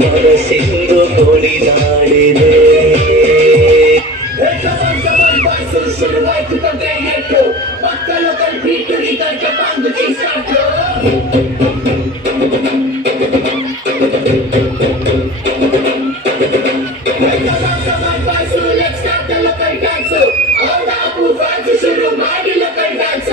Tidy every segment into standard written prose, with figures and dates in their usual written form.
ಮನಸ್ಸಿಂದು ಕೊಡಿದಾಡಿದೆ ಮಕ್ಕಳು ಕಲ್ಪಿಟ್ಟು ಬಂದು ಚೀಸಾಟು let's start the local dance. All the Apu fans ಶುರು ಮಾಡಿ local dance.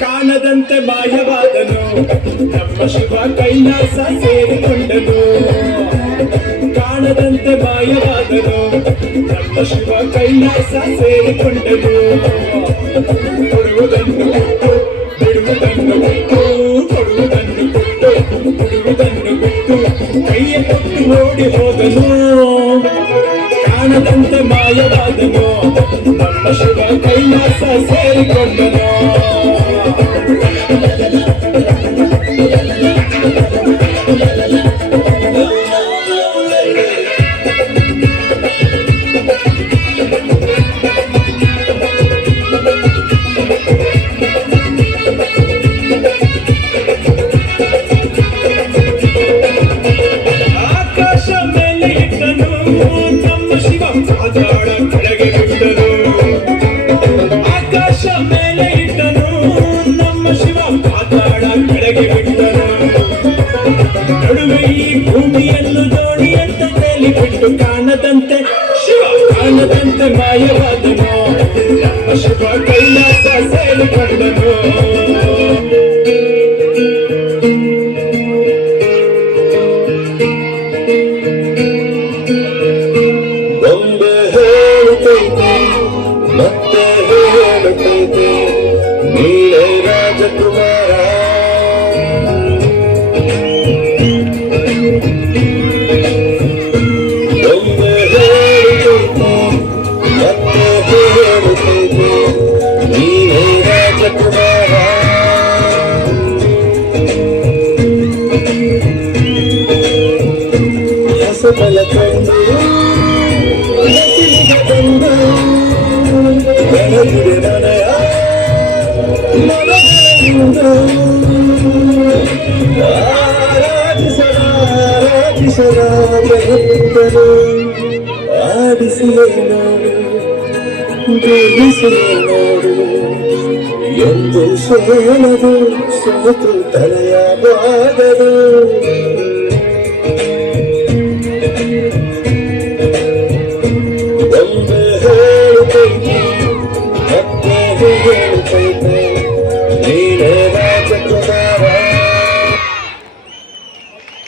ಕಾಣದಂತೆ ಮಾಯವಾದನು ನಮ್ಮ ಶಿವ ಕೈಲಾಸ ಸೇರಿಕೊಂಡನು ಕಾಣದಂತೆ ಮಾಯವಾದನು ನಮ್ಮ ಶಿವ ಕೈಲಾಸ ಸೇರಿಕೊಂಡನು ಕೊಡುವುದನ್ನು ಕೊಟ್ಟು ಬಿಡುವುದನ್ನು ಬಿಟ್ಟು ಕೊಡುವುದನ್ನು ಕೊಟ್ಟು ಬಿಡುವುದನ್ನು ಬಿಟ್ಟು ಕೈಯ ಕೊಟ್ಟು ಓಡಿ ಹೋದನು ಕಾಣದಂತೆ ಮಾಯವಾದನು ನಮ್ಮ ಶಿವ ಕೈಲಾಸ ಸೇರಿಕೊಂಡನು ಭೂಮಿಯನ್ನು ಜೋಡಿ ಅಂತ ತೇಲಿಬಿಟ್ಟು ಕಾಣದಂತೆ ಶಿವ ಕಾಣದಂತೆ ಮಾಯವಾದನು ನಮ್ಮ ಶಿವ ಕೈಲಾಸ ಸೇರಿಕೊಂಡನು ಬೊಂಬೆ ಹೇಳುತ್ತೈತೆ ಮತ್ತೆ ಹೇಳುತ್ತೈತೆ ನೀನೇ ರಾಜಕುಮಾರ ಬಲ ಕಂಡು ತಂದು ಬೆಳಗಿದೆ ನನಯ ಮನದಿಂದ ಆರಾಧಿಸಲು ಆಡಿಸಿಯೇ ನೋಡು ಗೆಲ್ಲಿಸಿಯೇ ನೋಡು ಎಂದು ಸೋಲದು ಸೋತು ತಲೆಯ ಬಾಗದು